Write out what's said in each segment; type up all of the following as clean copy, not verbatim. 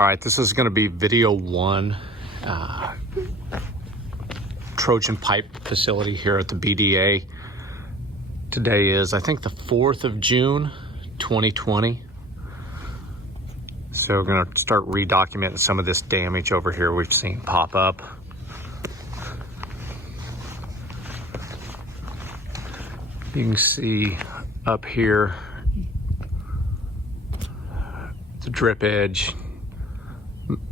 All right, this is going to be video one, Trojan pipe facility here at the BDA. Today is, I think, the 4th of June, 2020. So we're going to start redocumenting some of this damage over here we've seen pop up. You can see up here the drip edge.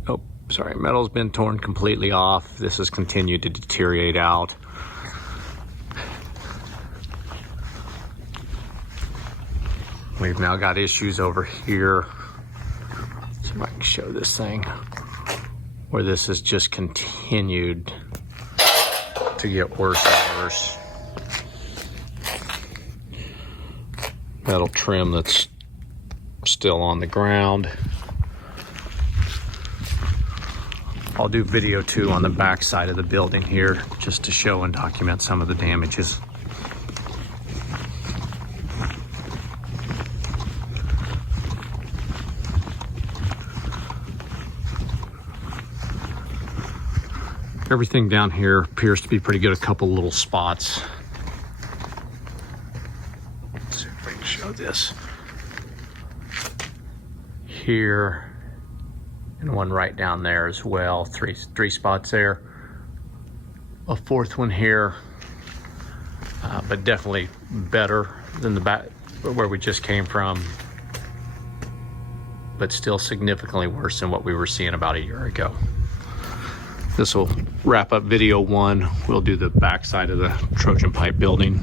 Oh, sorry, metal's been torn completely off. This has continued to deteriorate out. We've now got issues over here. See if I can show this thing, where this has just continued to get worse and worse. Metal trim that's still on the ground. I'll do video two on the back side of the building here just to show and document some of the damages. Everything down here appears to be pretty good. A couple little spots. Let's see if I can show this. Here, and one right down there as well. Three spots there. A fourth one here, but definitely better than the back where we just came from, but still significantly worse than what we were seeing about a year ago. This will wrap up video one. We'll do the back side of the Trojan pipe building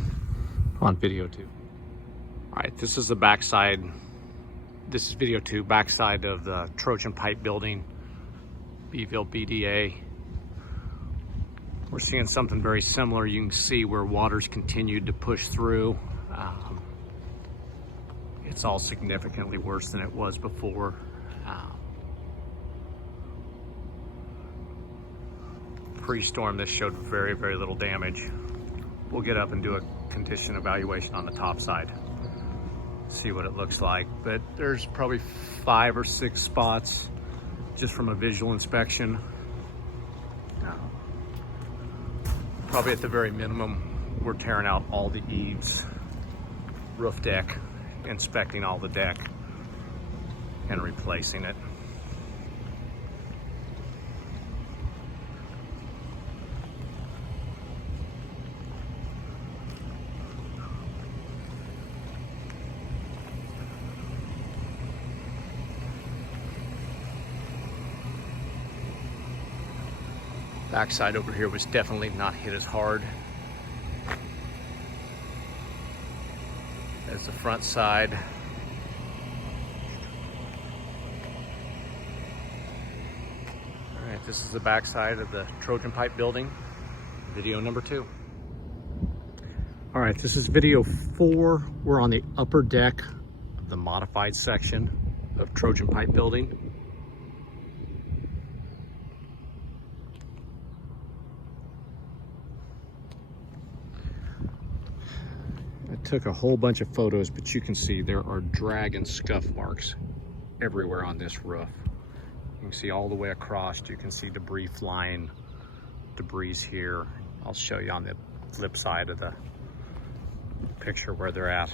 on video two. All right, this is the back side. This is video two, backside of the Trojan pipe building, Beeville BDA. We're seeing something very similar. You can see where water's continued to push through. It's all significantly worse than it was before. Pre-storm, this showed very, very little damage. We'll get up and do a condition evaluation on the top side. See what it looks like, but there's probably 5 or 6 spots just from a visual inspection. Probably at the very minimum, we're tearing out all the eaves, roof deck, inspecting all the deck, and replacing it. Backside over here was definitely not hit as hard as the front side. All right, this is the backside of the Trojan pipe building, video number 2. All right, this is video 4. We're on the upper deck of the modified section of Trojan pipe building. Took a whole bunch of photos, but you can see there are drag and scuff marks everywhere on this roof. You can see all the way across. You can see debris flying, debris here. I'll show you on the flip side of the picture where they're at.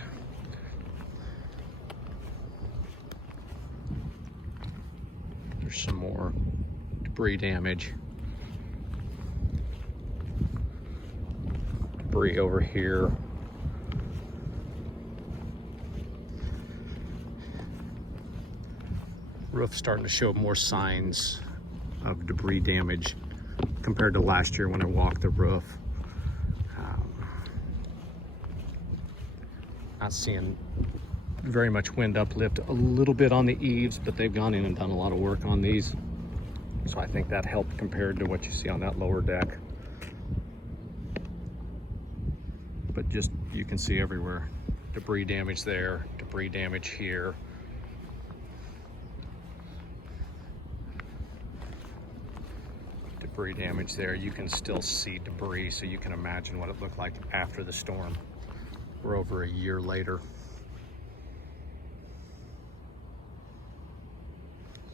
There's some more debris damage. Debris over here. Roof starting to show more signs of debris damage compared to last year when I walked the roof. Not seeing very much wind uplift, a little bit on the eaves, but they've gone in and done a lot of work on these. So I think that helped compared to what you see on that lower deck. But just, you can see everywhere, debris damage there, debris damage here. Debris damage there. You can still see debris, so you can imagine what it looked like after the storm. We're over a year later.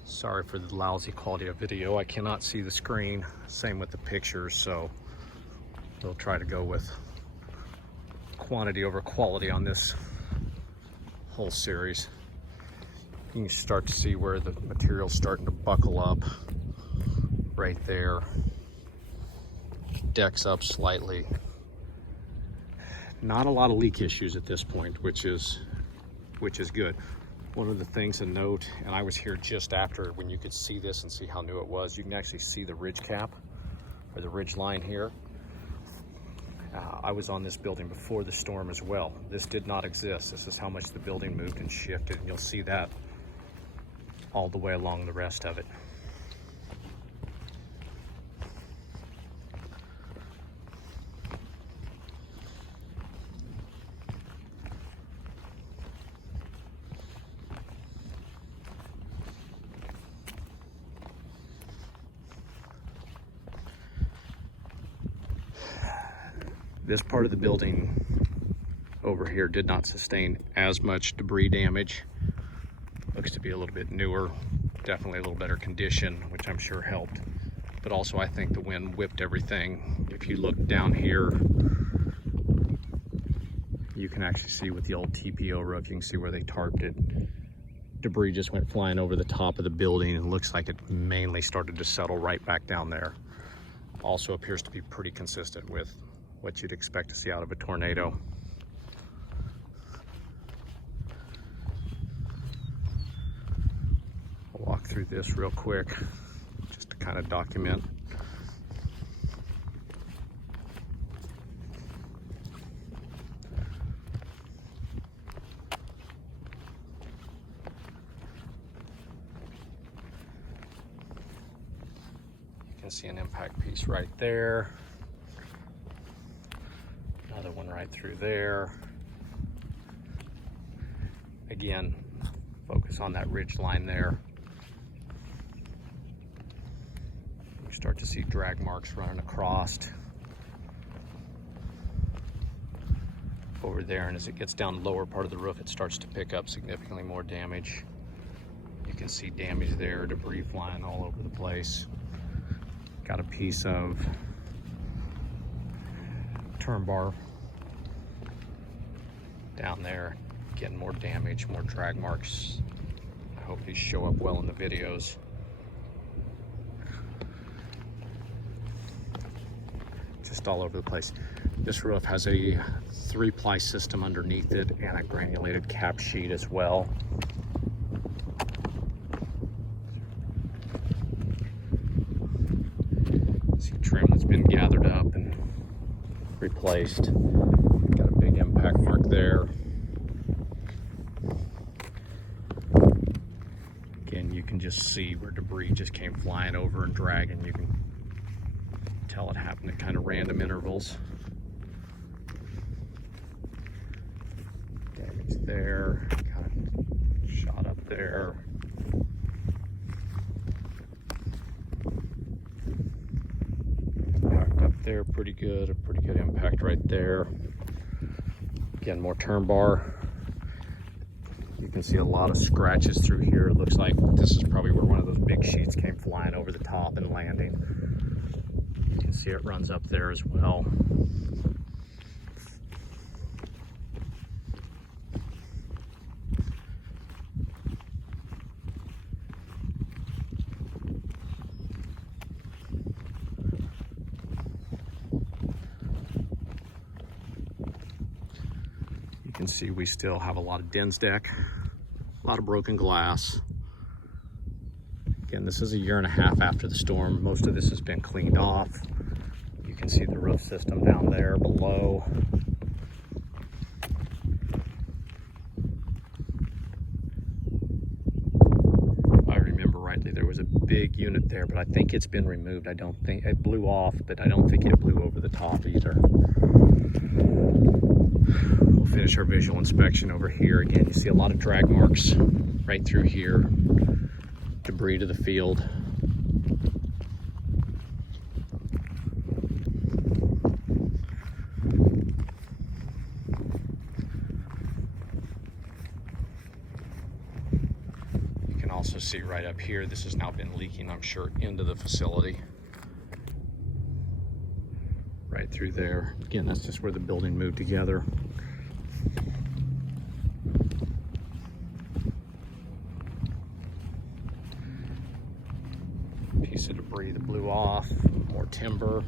Sorry for the lousy quality of video. I cannot see the screen. Same with the pictures, so we'll try to go with quantity over quality on this whole series. You can start to see where the material's starting to buckle up right there. Deck's up slightly. Not a lot of leak issues at this point, which is good. One of the things to note, and I was here just after when you could see this and see how new it was, you can actually see the ridge cap or the ridge line here. I was on this building before the storm as well. This did not exist. This is how much the building moved and shifted, and you'll see that all the way along the rest of it. This part of the building over here did not sustain as much debris damage. Looks to be a little bit newer, definitely a little better condition, which I'm sure helped. But also I think the wind whipped everything. If you look down here, you can actually see with the old TPO roof, you can see where they tarped it. Debris just went flying over the top of the building, and it looks like it mainly started to settle right back down there. Also appears to be pretty consistent with what you'd expect to see out of a tornado. I'll walk through this real quick just to kind of document. You can see an impact piece right there. Another one right through there. Again, focus on that ridge line there. You start to see drag marks running across over there, and as it gets down the lower part of the roof, it starts to pick up significantly more damage. You can see damage there, debris flying all over the place. Got a piece of turn bar down there, getting more damage, more drag marks. I hope these show up well in the videos. Just all over the place. This roof has a 3-ply system underneath it and a granulated cap sheet as well. See trim that's been gathered up and replaced. Got a big impact mark there. Again, you can just see where debris just came flying over and dragging. You can tell it happened at kind of random intervals. Damage there, kind of shot up there. Impact up there, pretty good, a pretty good impact right there. Again, more turn bar. You can see a lot of scratches through here. It looks like this is probably where one of those big sheets came flying over the top and landing. You can see it runs up there as well. You can see we still have a lot of dens deck, a lot of broken glass. Again, this is a 1.5 years after the storm. Most of this has been cleaned off. You can see the roof system down there below. If I remember rightly, there was a big unit there, but I think it's been removed. I don't think it blew off, but I don't think it blew over the top either. We'll finish our visual inspection over here. Again, you see a lot of drag marks right through here. Debris to the field. You can also see right up here, this has now been leaking, I'm sure, into the facility. Right through there. Again, that's just where the building moved together. Piece of debris that blew off, more timber.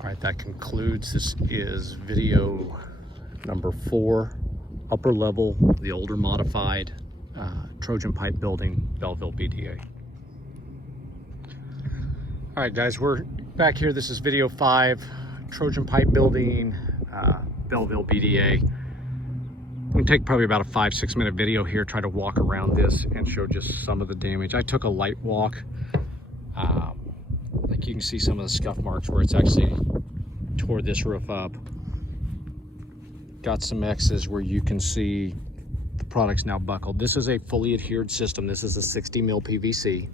All right, that concludes. This is video number 4, upper level, the older modified Trojan pipe building, Beeville BDA. All right, guys, we're back here. This is video 5, Trojan pipe building, Beeville BDA. I'm gonna take probably about a 5-6 minute video here, try to walk around this and show just some of the damage. I took a light walk. Like you can see some of the scuff marks where it's actually tore this roof up. Got some X's where you can see the product's now buckled. This is a fully adhered system. This is a 60 mil PVC.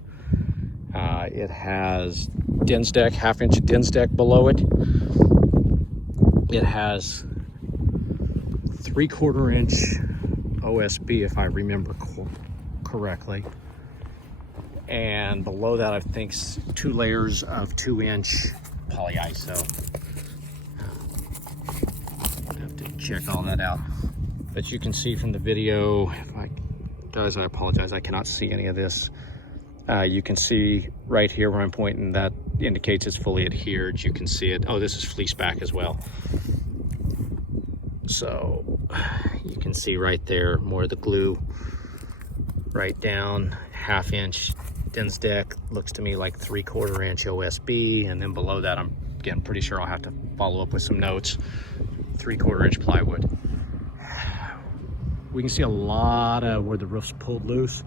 It has DINS deck, 1/2 inch DINS deck below it. It has 3/4 inch OSB, if I remember correctly. And below that, I think 2 layers of 2-inch polyiso. I'll have to check all that out. But you can see from the video, guys, I apologize, I cannot see any of this. You can see right here where I'm pointing, that indicates it's fully adhered. You can see it. Oh, this is fleece back as well. So you can see right there, more of the glue right down, 1/2 inch DINS deck, looks to me like 3/4 inch OSB, and then below that, I'm again pretty sure I'll have to follow up with some notes, 3/4 inch plywood. We can see a lot of where the roof's pulled loose.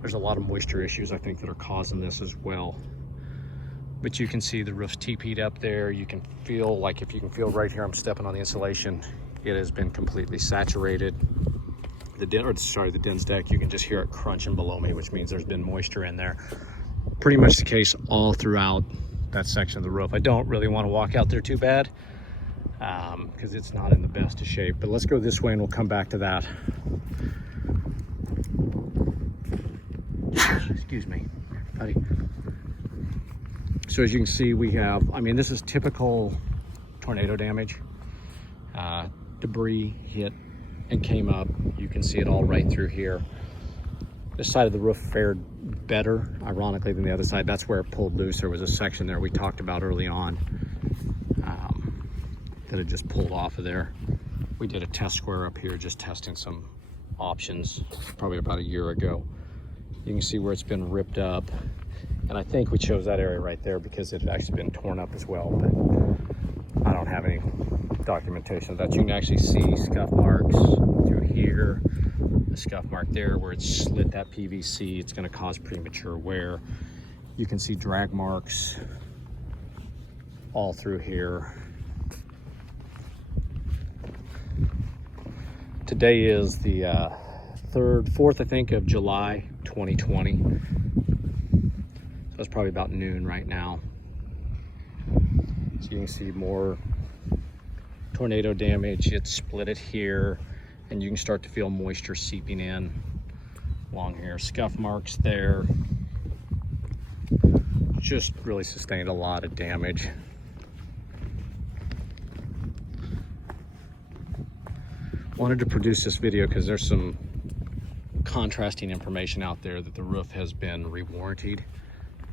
There's a lot of moisture issues, I think, that are causing this as well. But you can see the roof's TP'd up there. You can feel, like if you can feel right here, I'm stepping on the insulation, it has been completely saturated. The DINS deck, you can just hear it crunching below me, which means there's been moisture in there. Pretty much the case all throughout that section of the roof. I don't really want to walk out there too bad because it's not in the best of shape. But let's go this way and we'll come back to that. Excuse me, buddy. So as you can see, we have, I mean, this is typical tornado damage. Debris hit and came up. You can see it all right through here. This side of the roof fared better, ironically, than the other side. That's where it pulled loose. There was a section there we talked about early on that had just pulled off of there. We did a test square up here, just testing some options, probably about a year ago. You can see where it's been ripped up. And I think we chose that area right there because it had actually been torn up as well, but I don't have any documentation of that. You can actually see scuff marks through here, the scuff mark there where it slit that PVC. It's going to cause premature wear. You can see drag marks all through here. Today is the 4th, I think, of July 2020. So it's probably about noon right now. So you can see more tornado damage. It split it here, and you can start to feel moisture seeping in along here. Scuff marks there. Just really sustained a lot of damage. Wanted to produce this video because there's some contrasting information out there that the roof has been re-warrantied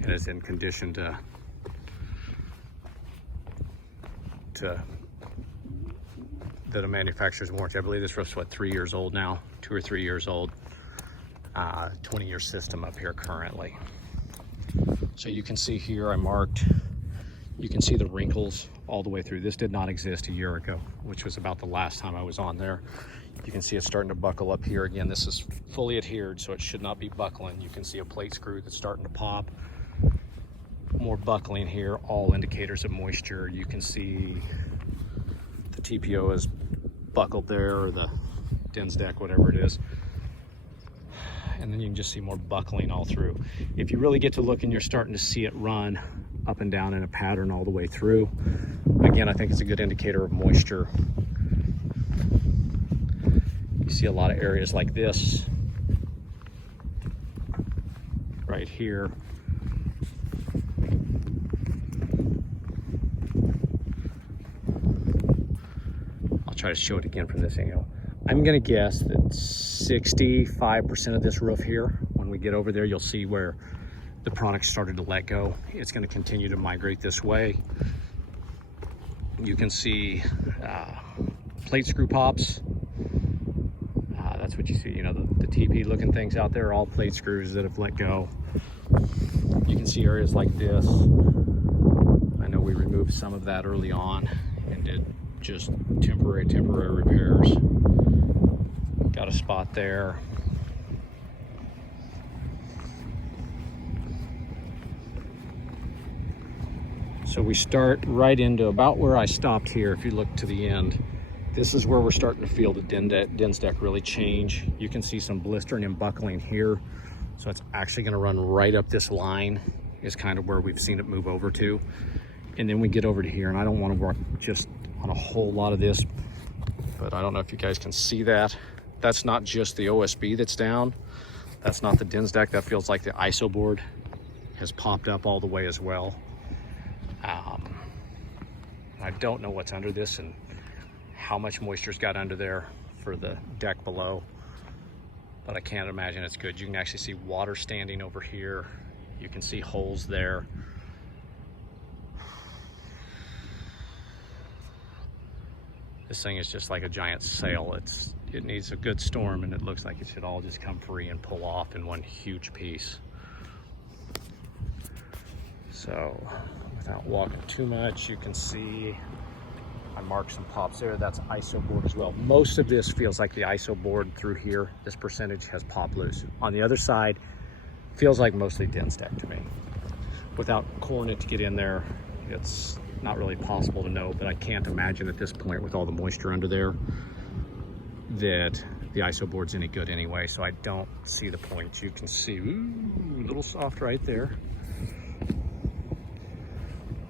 and is in condition that a manufacturer's warranty. I believe this roof's, what, 3 years old now, 2 or 3 years old. 20-year system up here currently. So you can see here I marked, you can see the wrinkles all the way through. This did not exist a year ago, which was about the last time I was on there. You can see it's starting to buckle up here. Again, this is fully adhered, so it should not be buckling. You can see a plate screw that's starting to pop. More buckling here, all indicators of moisture. You can see the TPO is buckled there, or the DINS deck, whatever it is. And then you can just see more buckling all through. If you really get to looking, you're starting to see it run up and down in a pattern all the way through. Again, in, I think it's a good indicator of moisture. You see a lot of areas like this right here. I'll try to show it again from this angle. I'm gonna guess that 65% of this roof here, when we get over there, you'll see where the product started to let go. It's gonna continue to migrate this way. You can see plate screw pops. That's what you see, you know, the TP looking things out there, all plate screws that have let go. You can see areas like this. I know we removed some of that early on and did just temporary repairs. Got a spot there. So we start right into about where I stopped here. If you look to the end, this is where we're starting to feel the dens deck really change. You can see some blistering and buckling here. So it's actually gonna run right up this line is kind of where we've seen it move over to. And then we get over to here, and I don't wanna work just on a whole lot of this, but I don't know if you guys can see that. That's not just the OSB that's down. That's not the dens deck. That feels like the ISO board has popped up all the way as well. I don't know what's under this and how much moisture's got under there for the deck below, but I can't imagine it's good. You can actually see water standing over here. You can see holes there. This thing is just like a giant sail. It needs a good storm, and it looks like it should all just come free and pull off in one huge piece. So without walking too much, you can see I marked some pops there. That's ISO board as well. Most of this feels like the ISO board through here. This percentage has popped loose. On the other side, feels like mostly dens deck to me. Without coring it to get in there, it's not really possible to know, but I can't imagine at this point with all the moisture under there that the ISO board's any good anyway, so I don't see the point. You can see, ooh, a little soft right there.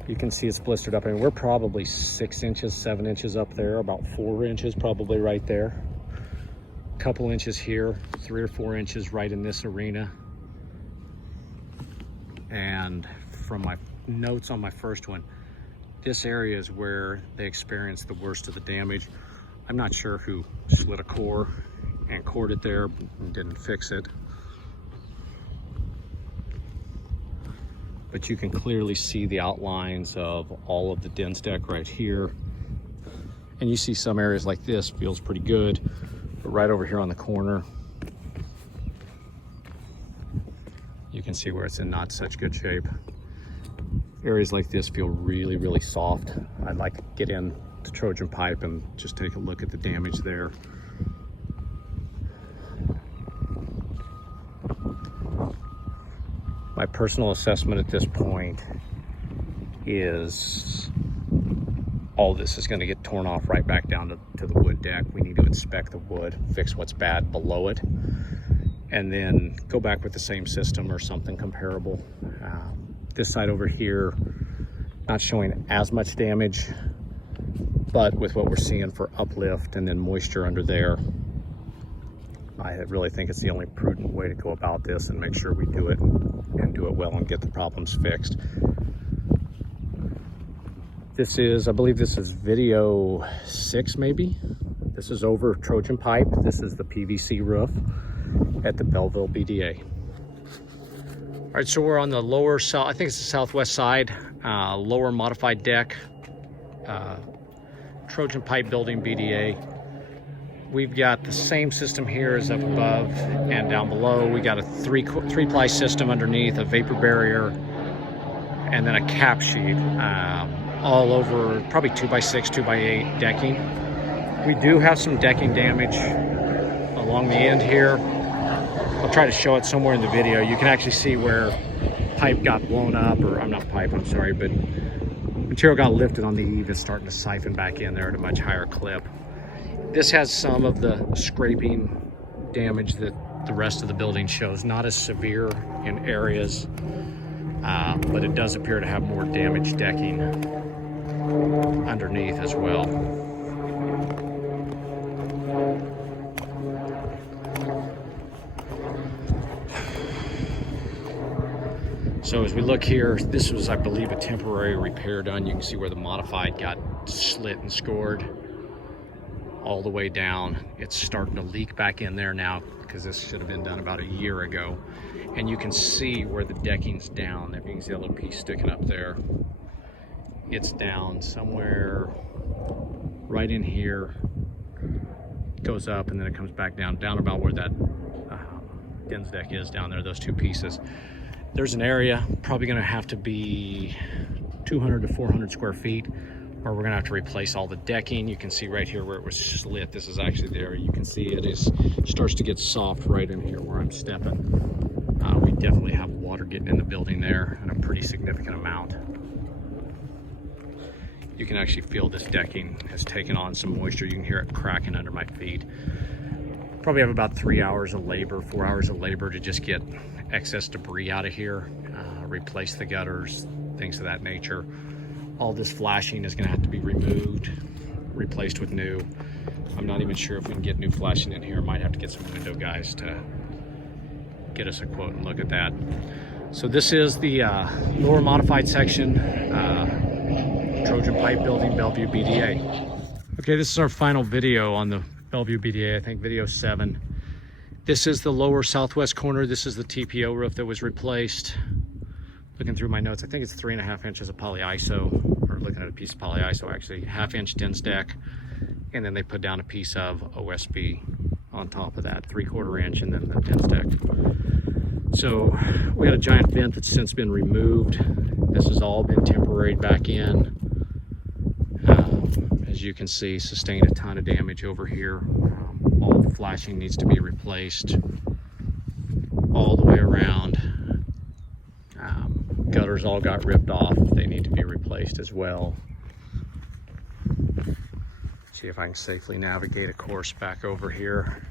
You can see it's blistered up. I mean, we're probably 6 inches, 7 inches up there, about 4 inches probably right there. A couple inches here, 3 or 4 inches right in this arena. And from my notes on my first one, this area is where they experienced the worst of the damage. I'm not sure who slit a core and cored it there and didn't fix it. But you can clearly see the outlines of all of the dens deck right here. And you see some areas like this feels pretty good, but right over here on the corner, you can see where it's in not such good shape. Areas like this feel really, really soft. I'd like to get in to Trojan pipe and just take a look at the damage there. My personal assessment at this point is all this is going to get torn off right back down to the wood deck. We need to inspect the wood, fix what's bad below it, and then go back with the same system or something comparable. This side over here, not showing as much damage, but with what we're seeing for uplift and then moisture under there, I really think it's the only prudent way to go about this and make sure we do it and do it well and get the problems fixed. This is, I believe this is video 6 maybe. This is over Trojan pipe. This is the PVC roof at the Beeville BDA. All right, so we're on the lower south, I think it's the southwest side, lower modified deck, Trojan pipe building BDA. We've got the same system here as up above and down below. We got a three-ply system underneath, a vapor barrier, and then a cap sheet all over, probably 2x6, 2x8 decking. We do have some decking damage along the end here. I'll try to show it somewhere in the video. You can actually see where pipe got blown up, or I'm not pipe, I'm sorry, but material got lifted on the eave. It's starting to siphon back in there at a much higher clip. This has some of the scraping damage that the rest of the building shows. Not as severe in areas, but it does appear to have more damaged decking. underneath as well. So as we look here, this was, I believe, a temporary repair done. You can see where the modified got slit and scored all the way down. It's starting to leak back in there now because this should have been done about a year ago. And you can see where the decking's down. If you can see a little piece sticking up there, it's down somewhere right in here. It goes up and then it comes back down about where that Dens deck is down there, those two pieces. There's an area probably going to have to be 200 to 400 square feet, or we're going to have to replace all the decking. You can see right here where it was slit. This is actually the area. You can see it starts to get soft right in here where I'm stepping. We definitely have water getting in the building there, and a pretty significant amount. You can actually feel this decking has taken on some moisture. You can hear it cracking under my feet. Probably have about 3 hours of labor, 4 hours of labor to just get excess debris out of here, replace the gutters, things of that nature. All this flashing is going to have to be removed, replaced with new. I'm not even sure if we can get new flashing in here. Might have to get some window guys to get us a quote and look at that. So this is the lower modified section, Trojan pipe building, Beeville BDA. Okay, this is our final video on the Beeville BDA, I think video 7. This is the lower southwest corner. This is the TPO roof that was replaced. Looking through my notes, I think it's 3.5 inches of polyiso, or looking at a piece of polyiso actually, 1/2 inch Dens deck, and then they put down a piece of OSB on top of that, 3/4 inch, and then the Dens deck. So we had a giant vent that's since been removed. This has all been temporary back in. As you can see, sustained a ton of damage over here. All the flashing needs to be replaced all the way around. Gutters all got ripped off. They need to be replaced as well. See if I can safely navigate a course back over here.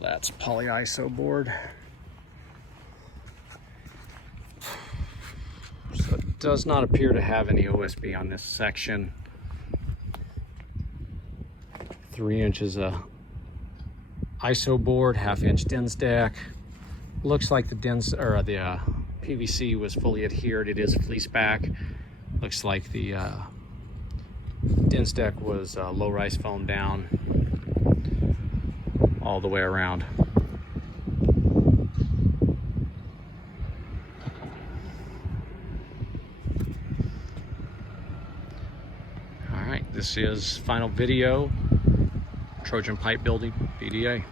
That's polyiso board. So it does not appear to have any OSB on this section. 3 inches of ISO board, 1/2 inch Dens deck. Looks like the PVC was fully adhered. It is fleece back. Looks like the Dens deck was low rise foam down all the way around. All right, this is final video, Trojan pipe building, BDA.